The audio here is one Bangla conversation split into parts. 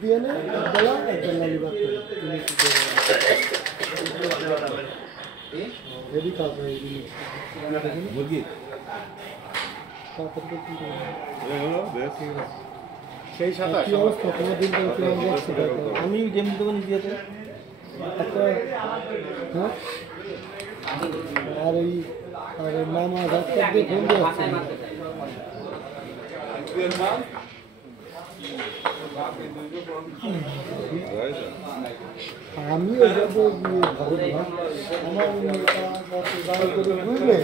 দিয়ে নে একবেলা লালিবাগ করে হেভি কাজ হয় মুরগি সেই সাথে অবস্থা কোনো দিন আমি গেম দেবো নিজেতে একটা হ্যাঁ আর এই আর মামা ডাক্তার দিয়ে ফোন দিয়ে আসছে আমি বুঝলে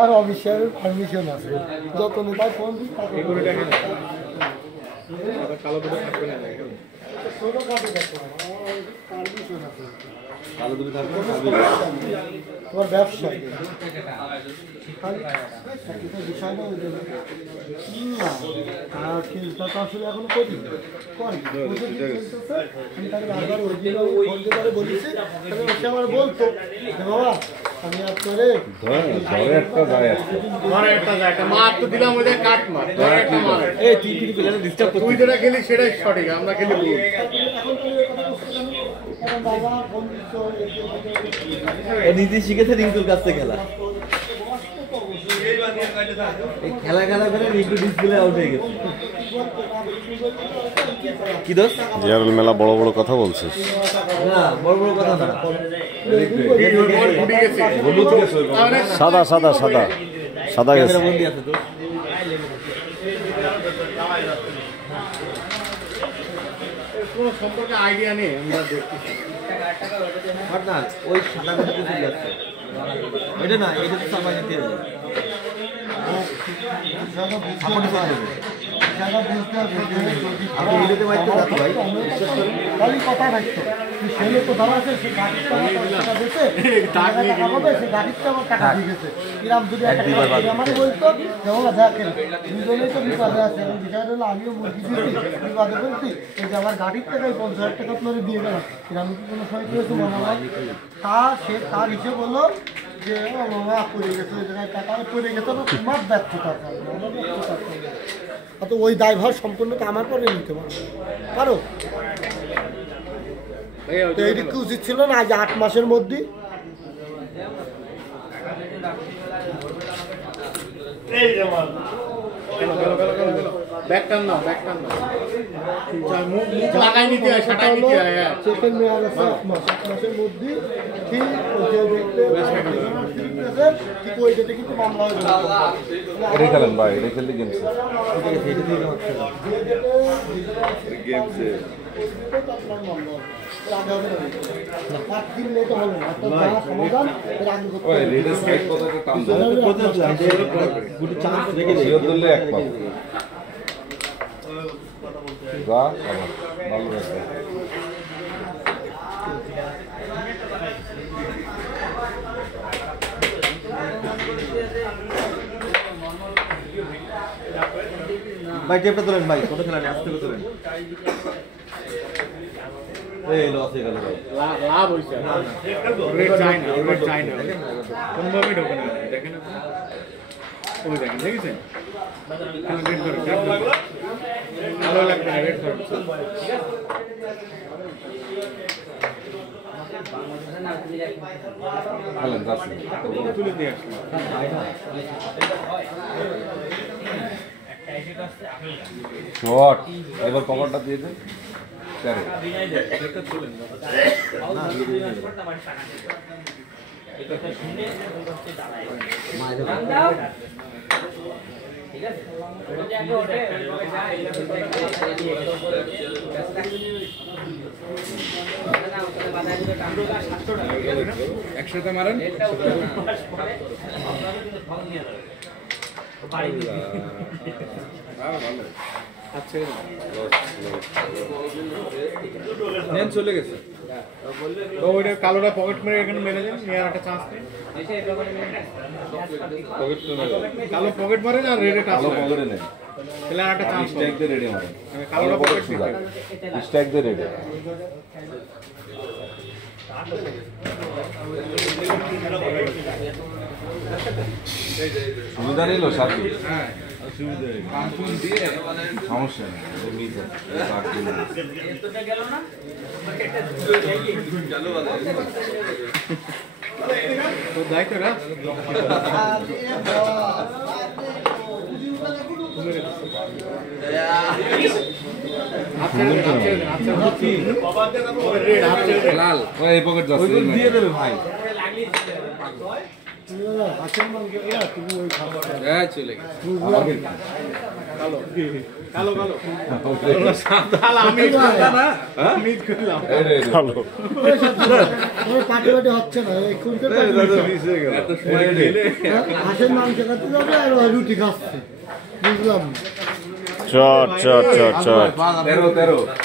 আর অফিসের পারমিশন আছে যত নেতায় ফোন দিই পারমিশন আছে তোমার ব্যবসা বিষয় না চিন্তা তো আসলে এখন করি আমি তাকে বারবার ওই বলেছি সে আমার বলতো বাবা আমি আপনারে সেটাই সঠিক আমরা খেলি নিজে শিখেছে রিঙ্কুর কাছ থেকে খেলা খেলা করে রিঙ্কু ডিসপ্লে আউট হয়ে গেছে কি দোষ জিয়ারুল মেলা বড় বড় কথা বলছিস না বড় বড় কথা না সাদা সাদা সাদা সাদা গেছে বন্দি আছে তো কোনো সম্পর্কে আইডিয়া নেই আমরা দেখতেছি না ওই সাদা কথা চলে যাচ্ছে এটা না এটা তো সামান্য নিতে হবে কথা থাকতো সেই লোক তো ধরা আছে সেই গাড়িটা আমার টাকা দিয়ে গেছে কিরাম যদি আমার বলতো যেমন দেখেন দুজনেই তো বিপদে আছে এবং বিষয় হলো আমিও মুরগি দিয়েছি বিপদে বলছি এই যে আমার গাড়ির টাকায় 50,000 টাকা আপনারা দিয়ে গেলাম কিরাম কি কোনো সময় পেয়েছে মনে হয় তার হিসেবে বললো যে বাবা পড়ে গেছে ওই জায়গায় টাকা পড়ে গেছে তোমার ব্যর্থতা তো ওই দায়ভার সম্পূর্ণ তো আমার পরে নিতে পারো এইদিকে উচিত ছিল না আজ 8 মাসের মধ্যে খেলেন ভাই এটা খেললে গেমস ভাই টেপটা তোলেন ভাই কত খেলা নেই আস্তে করে তোলেন এই লস হয়ে গেল ভাই লাভ হইছে না রেড চাই না কোন ভাবে ঢোকে না দেখেন ওই দেখেন দেখেছেন রেড করে ভালো লাগবে না রেড করে তুলে দিয়ে আসলাম শট এবার কভারটা দিয়ে দে একসাথে মারেন চলে গেছে তো ওইটা কালোটা পকেট মেরে এখানে মেরে দেন নেওয়ার একটা চান্স নেই কালো পকেট মারে না রেডে কালো পকেটে নেই তাহলে আর একটা চান্স স্ট্যাক দিয়ে রেডি মারেন কালোটা পকেট স্ট্যাক দিয়ে রেডি সুবিধা নিল সাথে সমস্যা নেই মিস তোর দায়িত্ব না লাল এই পকেট যাচ্ছে দিয়ে দেবে ভাই হাসের মানকে তুমি ওই খাবারটা চলে গেছে কালো কালো কালো আমি আমি করলাম পাটি পাটি হচ্ছে না এই কোনটা হাসের মাংস খাতে যাবে আর ওই রুটি খাচ্ছে বুঝলাম চট চট চট চট 13